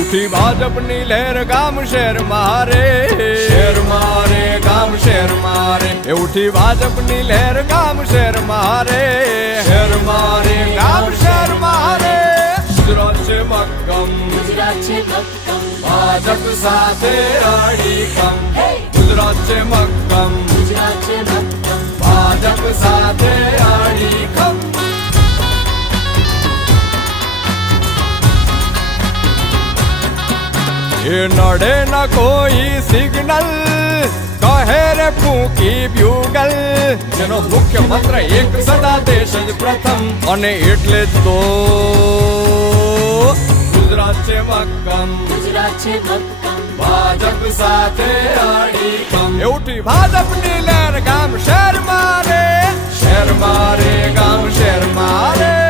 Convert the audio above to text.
ઉઠી ભાજપની લહેર ગામ શહેર મારે, શહેર મારે ગામ શહેર મારે. એ ઉઠી ભાજપની લહેર ગામ શહેર મારે, શહેર મારે ગામ શહેર મારે. ગુજરાત છે મક્કમ, ગુજરાત છે મક્કમ, ભાજપ સાથે અડીખમ. ગુજરાત છે મક્કમ, ગુજરાત છે મક્કમ, ભાજપ સાથે અડીખમ. એ નડે ન કોઈ સિગ્નલ, કહે રે ફૂંકી બ્યુગલ. જેનો મુખ્ય મંત્ર એક સદા દેશ જ પ્રથમ. અને એટલે જ તો ગુજરાત છે મક્કમ, ગુજરાત છે મક્કમ, ભાજપ સાથે અડીખમ. એ ઉઠી ભાજપની લહેર ગામ શહેર મારે, શહેર મારે ગામ શહેર મારે.